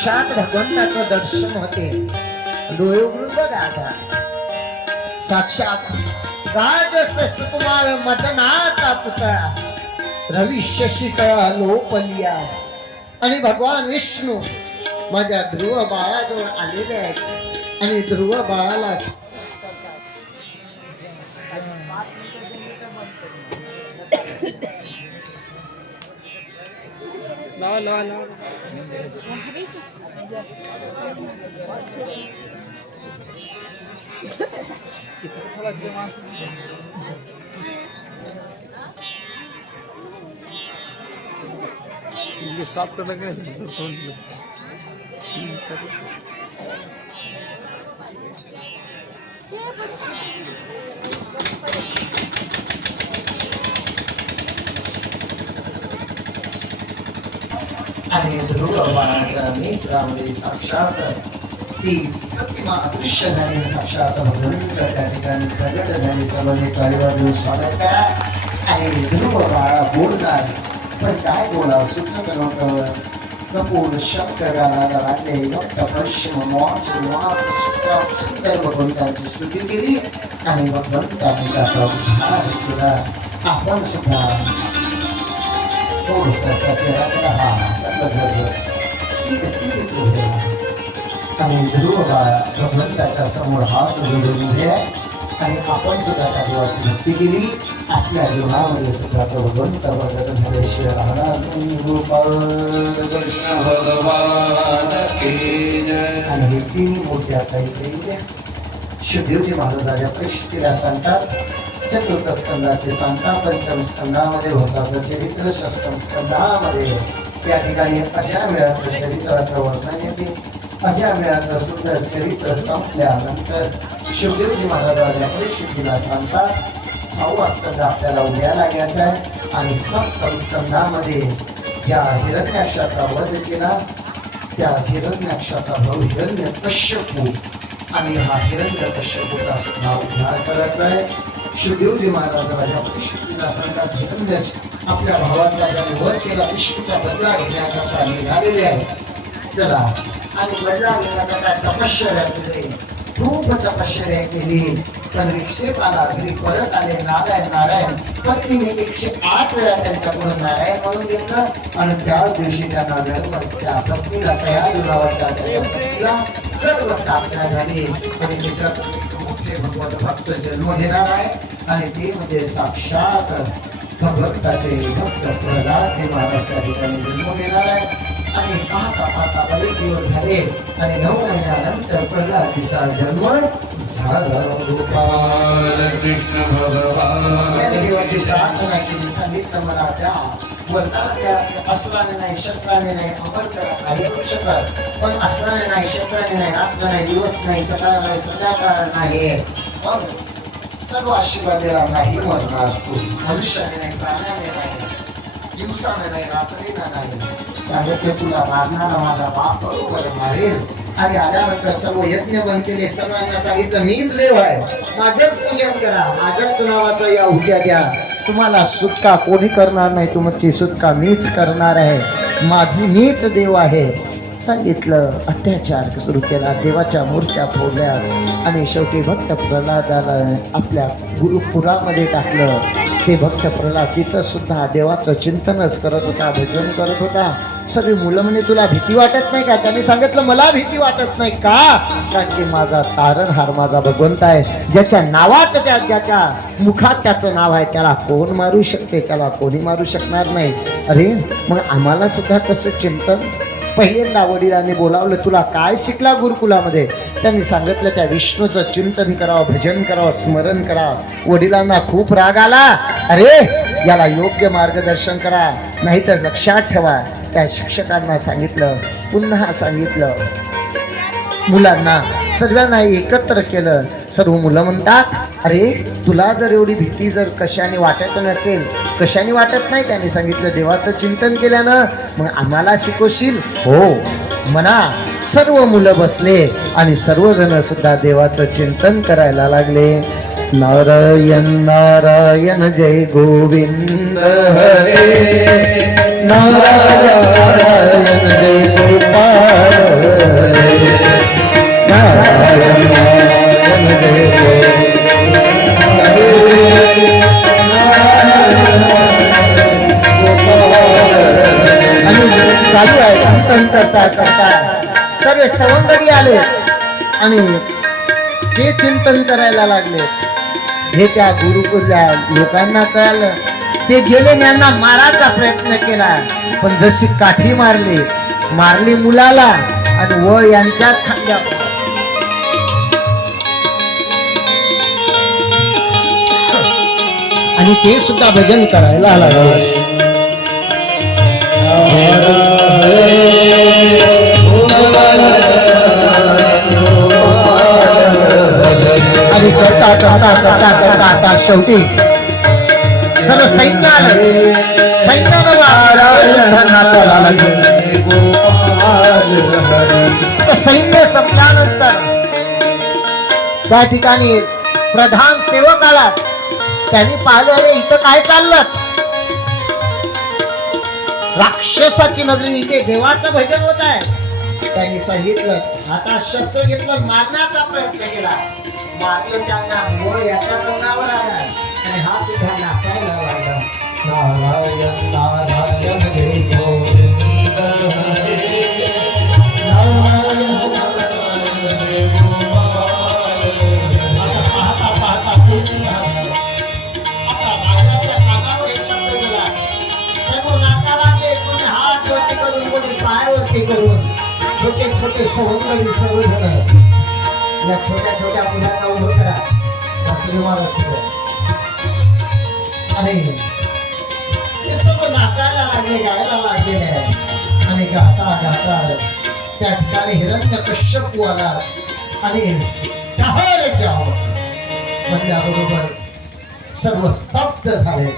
साक्षात भगवंताचं दर्शन होते. डोळे उघडून बघा आता. साक्षात राजस सुकुमार मदनाचा पुतळा रवी शशिकळा लोपलिया आणि भगवान विष्णू माझ्या ध्रुव बाळाजवळ आलेले आहेत आणि ध्रुव बाळाला आणि ध्रुव बाळाच्या नेत्रामध्ये साक्षात ती प्रतिमा अदृश्य झाली. साक्षात भगवंत त्या ठिकाणी प्रगट झाली. सर्वांनी टाळीवाजवून स्वागत करा. आणि ध्रुव बाळा बोलणार पण काय बोलावं सुचत नव्हतं. कपूर शब्द गायला लागले. भक्त परिश्रम सुंदर भगवंताची स्तुती केली आणि भगवंताने त्याचा उद्धार केला. आपण सुद्धा आणि ध्रुव बाळा भगवंताच्या समोर हात जोडून उभे आणि आपण सुद्धा त्या देवाची भक्ती केली. आपल्या जीवनामध्ये सुद्धा तो भगवंत बदल झाल्याशिवाय राहणार नाही. कृष्ण भगवान आणि हे तिन्ही मूर्ती आता इथे शुद्धदेवजी महाराजाच्या परिस्थितीला सांगतात. चतुर्थ स्कंदाचे सांगता. पंचम स्कंदामध्ये भगवंताचं चरित्र. षष्टम स्कंदामध्ये त्या ठिकाणी अजामेळाचं चरित्राचं वर्णन येते. अजामेळाचं सुंदर चरित्र संपल्यानंतर शुद्धदेवजी महाराजाच्या परिस्थितीला सांगतात. 6वा स्कंद आपल्याला उद्या लागायचा आहे आणि सप्तम स्कंदामध्ये ज्या हिरण्याक्षाचा वध केला त्या हिरण्याक्षाचा भाऊ हिरण्यकश्यपू आणि हा हिरण्यकश्यपूचा सुद्धा उद्धार करायचा आहे. शुद्धदेवजी महाराजाच्या परिस्थितीला सांगतात. हिरण्यक्ष आपल्या भावाचा ज्याने वध केला विष्णूचा बदला घेण्याकरता निघालेले आहे. चला आणि बदला घेण्याकरता तपश्चर्या केली. खूप तपश्चर्या केली. पण विक्षेप आला. घरी परत आले. नारायण नारायण. पत्नीने 108 वेळा त्यांच्याकडून नारायण म्हणून घेतलं आणि त्या दिवशी त्यांना त्या पत्नीला तयार नावाच्या त्याच्या पत्नीला गर्भ स्थापना झाली आणि त्याच्यात मोठे भगवत भक्त जन्म घेणार आहे आणि ते म्हणजे साक्षात भगवंताचे भक्त प्रल्हादजी महाराज त्या ठिकाणी जन्म घेणार आहे. आणि पाहता पाहता बरेच दिवस झाले आणि 9 महिन्यानंतर प्रल्हादजीचा जन्म झाला. कृष्ण भगवान देवाची प्रार्थना केली. सांगितलं मला द्या वरदान द्या. अस्त्राने नाही शस्त्राने नाही अमर करा काही करू शकत पण अस्त्राने नाही शस्त्राने नाही रात्र नाही दिवस नाही सकाळ नाही संध्याकाळ नाही मग सर्व आशीर्वाद देणार नाही मरणार असतो. मनुष्याने नाही प्राण्याने नाही दिवसाने नाही रात्रीला नाही. सांगितलं तुला मारणारा माझा बाप बरोबर मारेल. आणि आल्यानंतर सर्व यज्ञ बंद केले. सर्वांना सांगितलं मीच देव आहे. माझंच पूजन करा. माझ्याच नावाचं या उद्या द्या. तुम्हाला सुटका कोणी करणार नाही. तुमची सुटका मीच करणार आहे. माझी मीच देव आहे. सांगितलं. अत्याचार सुरू केला. देवाच्या मूर्त्या फोडल्या आणि शेवटी भक्त प्रल्हादाला आपल्या गुरुपुरामध्ये टाकलं. ते भक्त प्रल्हाद तिथं सुद्धा देवाचं चिंतनच करत होता. भजन करत होता. सगळी मुलं म्हणे तुला भीती वाटत नाही का? त्यांनी सांगितलं मला भीती वाटत नाही का? कारण की माझा तारणहार माझा भगवंत आहे. ज्याच्या नावात ज्याच्या मुखात त्याचं नाव आहे त्याला कोण मारू शकते? त्याला कोणी मारू शकणार नाही. अरे मग आम्हाला सुद्धा तसं चिंतन. पहिल्यांदा वडिलांनी बोलावलं. तुला काय शिकला गुरुकुलामध्ये? त्यांनी सांगितलं त्या विष्णूचं चिंतन करावं, भजन करावं, स्मरण करावं. वडिलांना खूप राग आला. अरे याला योग्य मार्गदर्शन करा नाहीतर लक्षात ठेवा. त्या शिक्षकांना सांगितलं. पुन्हा सांगितलं. मुलांना सर्वांना एकत्र केलं. सर्व मुलं म्हणतात अरे तुला जर एवढी भीती जर कशाने वाटत नसेल, कशाने वाटत नाही? त्यांनी सांगितलं देवाचं चिंतन केल्यानं. मग आम्हाला शिकवशील? हो म्हणा. सर्व मुलं बसले आणि सर्वजण सुद्धा देवाचं चिंतन करायला लागले. नारायण नारायण जय गोविंद हरे नारायण जय गोपाल हरे नारायण नारायण जय चालू आहे कीर्तन करता करता सर्व सवंगडी आले आणि ते चिंतन करायला लागले. हे त्या गुरुकुल्या लोकांना कळलं. ते गेले त्यांना मारायचा प्रयत्न केला पण जशी काठी मारली मुलाला आणि व यांच्याच खांद्या आणि ते सुद्धा भजन करायला लागले. आणि करता करता करता करता आता शेवटी सर्व सैन्य आलं. सैन्याला सैन्य संपल्यानंतर त्या ठिकाणी प्रधान सेवक आला. त्यांनी पाहिलं अरे इथं काय चाललं. राक्षसाची नगरी इथे देवाचं भजन होत आहे. त्यांनी सांगितलं आता शस्त्र घेतलं मारण्याचा प्रयत्न केला. मारलं त्यांना मोर याच्या तोंडावर आला आणि हा सुद्धा नाचायला लागला. नारायण नारायण जय गोविंद हरे नारायण नारायण जय गोपाल. आता पाहता आता राजाच्या कानावर एक शब्द गेला. सर्व नाकाला कोणी हात वरती करून कोणी पाय वरती करून छोटे छोटे सवंगडी सर्वजण या छोट्या छोट्या मुलांना उभं करा. आणि हे सर्व नाचायला लागले गायला लागलेले आहे. आणि गाता गाता त्या ठिकाणी हिरण्यकश्यपू आला आणि म्हणल्याबरोबर सर्व स्तब्ध झाले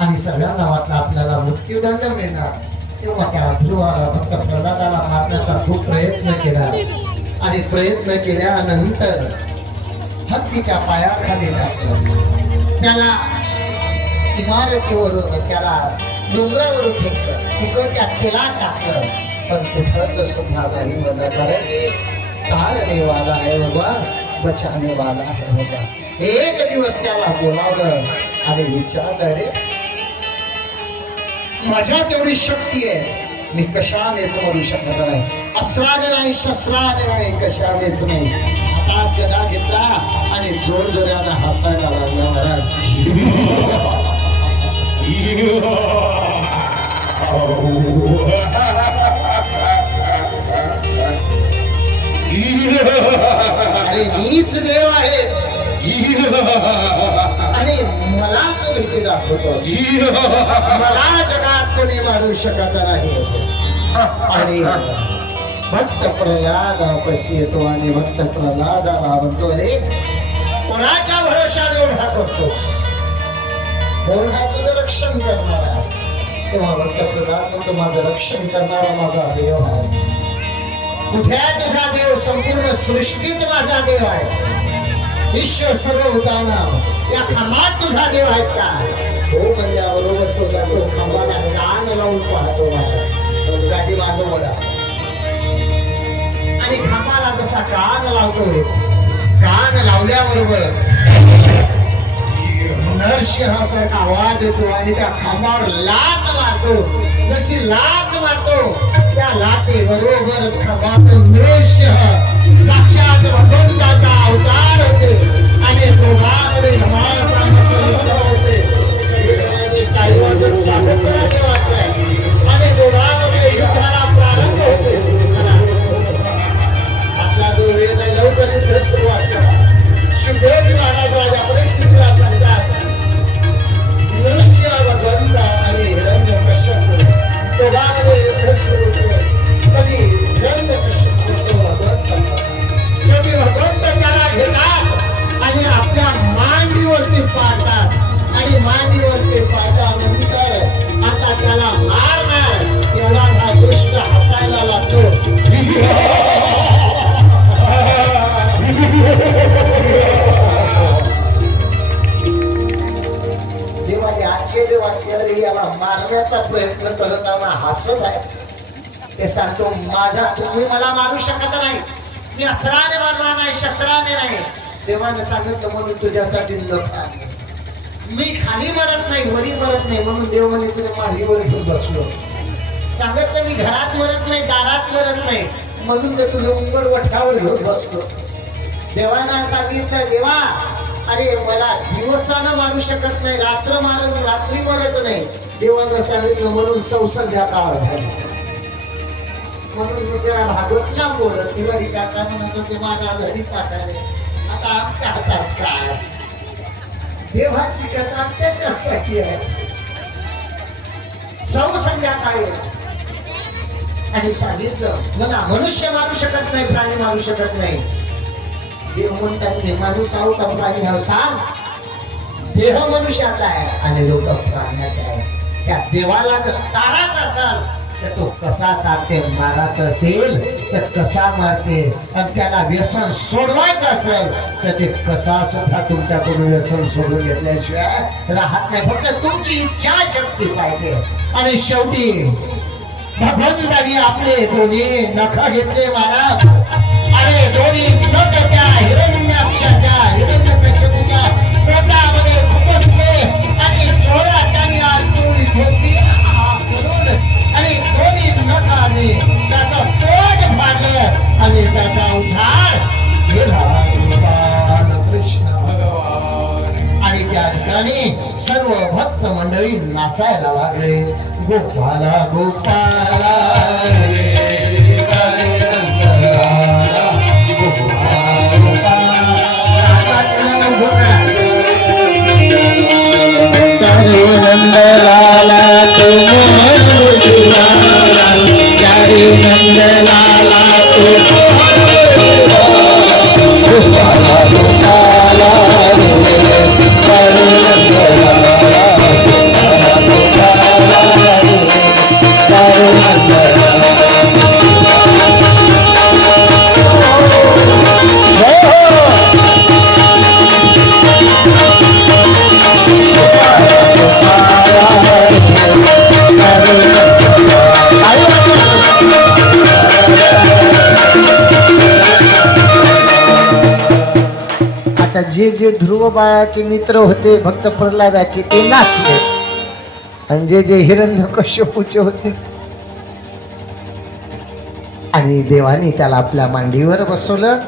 आणि सगळ्यांना वाटलं आपल्याला मृत्यूदंड मिळणार. तेव्हा त्या ध्रुवाला भक्त प्रल्हादाला मारण्याचा खूप प्रयत्न केला आणि प्रयत्न केल्यानंतर हत्तीच्या पायाखाली टाकलं. त्याला इमारतीवरून त्याला डोंगरावरून फेकलं. तिकडं त्या तेलात टाकलं पण कुठंच सुद्धा नाही म्हणत. तारणे वाला आहे बाबा बचाने वाला आहे बाबा. एक दिवस त्याला बोलावलं आणि विचारलं रे माझ्या तेवढी शक्ती आहे मी कशानेच मरू शकत नाही. अस्त्राने नाही शस्त्राने नाही कशानेच नाही. हातात गदा घेतला आणि जोर जोरानं हसायला लागला. महाराज अरे मीच देव आहे आणि मला तू भीती दाखवतोस. मला जगात कोणी मारू शकत नाही. आणि भक्त प्रल्हादापाशी येतो आणि भक्त प्रल्हादाला म्हणतो रे कोणाच्या भरोशाने एवढा करतोस. कोण हा तुझं रक्षण करणारा. तेव्हा भक्त प्रल्हाद म्हणतो माझं रक्षण करणारा माझा देव आहे. कुठे आहे तुझा देव. संपूर्ण सृष्टीत माझा देव आहे. ईश्वर सर्व होताना या खांबात तुझा देव आहे का. हो म्हणल्याबरोबर तो जातो खांबाला कान लावून पाहतो. जागी बांधव बघा आणि खांबाला जसा कान लावतो कान लावल्याबरोबर नरसिंहासारखा आवाज येतो आणि त्या खांबावर लात मारतो. जशी लात मारतो त्या लाते बरोबर खांबातून नरसिंह साक्षात भगवंताचा अवतार होते आणि दोघांकडे होते. सगळे काही वाजून स्वागत करा देवाचं आहे आणि दोघांमध्ये युद्धाला प्रारंभ होते. आपला जो वेळ नाही लवकर युद्ध सुरुवात करा. शुद्धोजी महाराज राजा परीक्षितला सांगतात नरसिंह भगवंत आणि हिरण्यकश्यप दोघांमध्ये युद्ध सुरू होते. कधी हिरण्यकश्यप भगवंत कधी भगवंत त्याला घेतात आणि आपल्या मांडीवरती पाडतात आणि मांडीवरती पाडल्यानंतर आता त्याला मारणार तेव्हा हा दुष्ट हसायला लागतो. आश्चर्य वाटते, अरे याला मारण्याचा प्रयत्न करताना हसत आहे. ते सांगतो, माझा तुम्ही मला मारू शकत नाही, मी अस्त्राने मारणार नाही, शस्त्राने नाही. देवानं सांगितलं म्हणून तुझ्यासाठी नख आणले. मी खाली मरत नाही, वरी मरत नाही, म्हणून देव म्हणे तुला मांडीवर घेऊन बसलो. सांगितलं मी घरात मरत नाही, दारात मरत नाही, म्हणून ते तुला उंबर वठावर घेऊन बसलो. देवानं सांगितलं, देवा अरे मला दिवसानं मारू शकत नाही, रात्री मरत नाही. देवानं सांगितलं म्हणून संध्याकाळ झाली. म्हणून मी त्याला भागवतला बोलत तिला रिकाता म्हणत होते, माझा घरी पाठारे. आता आमच्या हातात काय, देवाची कथा त्याच्यासाठी आहे. संध्याकाळी आणि सांगितलं मला मनुष्य मारू शकत नाही, प्राणी मारू शकत नाही. देव म्हणतात माणूस आहो का प्राणी आहो, सांग. देह मनुष्याचा आहे आणि लोक प्राण्याचा आहे. त्या देवाला जर ताराच असाल तर तो कसा तारते, मारायचं असेल तर कसा मारते, आणि त्याला व्यसन सोडवायचं असेल तर ते कसा सुद्धा तुमच्याकडून व्यसन सोडून घेतल्याशिवाय राहत नाही. फक्त तुमची इच्छा शक्ती पाहिजे. आणि शेवटी भगवंतानी आपले दोन्ही नख घेतले महाराज. अरे दोन्ही नख त्या हिरण्याक्षाच्या हिरण्यकश्यपूच्या पोटामध्ये खुपसले आणि जोरात त्यांनी आतून ठोकली आणि दोन्ही नखाने त्याचं पोट फाडलं आणि त्याचा उद्धार केला भगवान कृष्ण भगवान. आणि त्या ठिकाणी सर्व भक्त मंडळी नाचायला लागले. गोपाला गोपाला नंदलाला चारी नंदलाला जे जे ध्रुव बाळाचे मित्र होते भक्त प्रल्हादाचे ते नाचले, आणि जे जे हिरण्यकश्यपूचे होते आणि देवाने त्याला आपल्या मांडीवर बसवलं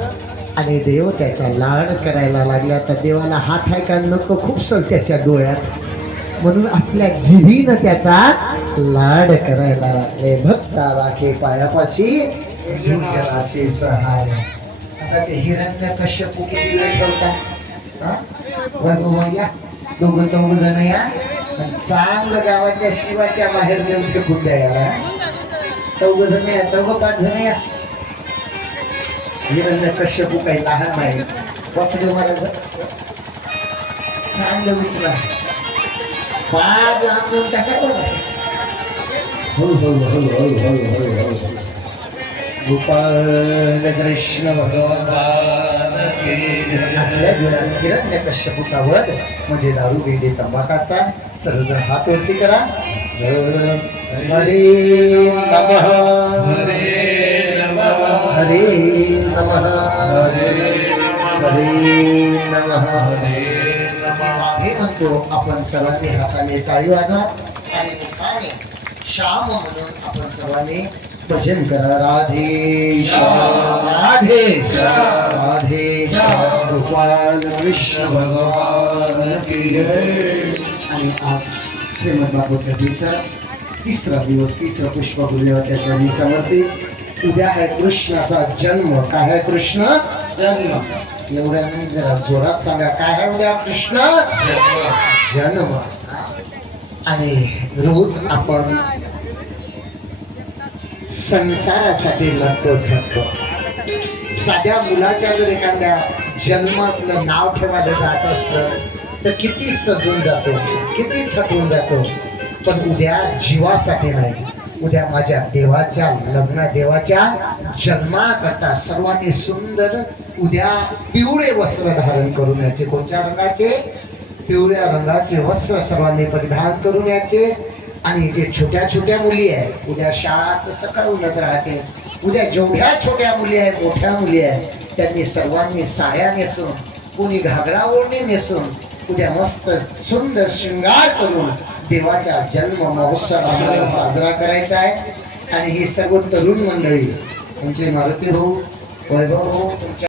आणि देव त्याचा लाड करायला लागला. तर देवाला हात आहे का नको खूप सर त्याच्या डोळ्यात, म्हणून आपल्या जीवीनं त्याचा लाड करायला लागले. भक्ता राखे पायापाशी भूषणाशी सहाय. आता ते हिरण्यकश्यपू किती वेळ ठेवतात, दोघं चौघ जण या चांगलं गावाच्या शिवाच्या बाहेर नेऊन फेकून द्यायला. चौघ जण या, चौघ पाच जण या. हिरण्यकश्यपू काही लहान नाही, वासुदेव महाराज चांगलं विचला पाच लांबून टाकायचं. हो हो हो हो हो हो गोपाल कृष्ण भगवान. आपल्या जीवनात हिरण्यकश्यपूचा वध म्हणजे दारू बेडी तंबाखाचा. सर्वजण हात वरती करा. हरे नमः हरे नमः हरे नमः हरे नमः हरे नमः. हे म्हणतो आपण सर्वांनी हाताने टाळी वाजवा आणि मुखाने श्याम म्हणून आपण सर्वांनी भजन करा. राधे श्याम राधे राधे गोपाल कृष्ण भगवान की जय. आणि आज श्रीमद भागवत कथेचा तिसरा दिवस, तिसरं पुष्प गुरुदेवाच्या चरणी समर्पित. उद्या आहे कृष्णाचा जन्म. काय आहे कृष्ण जन्म? एवढ्या नाही, जरा जोरात सांगा. काय आहे उद्या कृष्ण जन्म. आणि रोज आपण संसारासाठी लढतो ठरतो. साध्या मुलाच्या जर एखाद्या जन्मातलं नाव ठेवायला जायचं असतं तर किती सजून जातो, किती थकून जातो. पण उद्या जीवासाठी नाही, उद्या माझ्या देवाच्या लग्न, देवाच्या जन्माकरता सर्वांनी सुंदर उद्या पिवळे वस्त्र धारण करून याचे. कोणत्या रंगाचे? पिवळ्या रंगाचे वस्त्र सर्वांनी परिधान करून याचे आणि जे छोट्या छोट्या मुली आहेत उद्या शाळा तर सकाळूनच राहते उद्या जेवढ्या छोट्या मुली आहेत मोठ्या मुली आहेत त्यांनी सर्वांनी साड्या नेसून कोणी घागरा ओढणी नेसून उद्या मस्त सुंदर शृंगार करून देवाच्या जन्म महोत्सव आम्हाला साजरा करायचा आहे आणि ही सर्व तरुण मंडळी तुमचे मारुती भाऊ वैभव भाऊ तुमच्या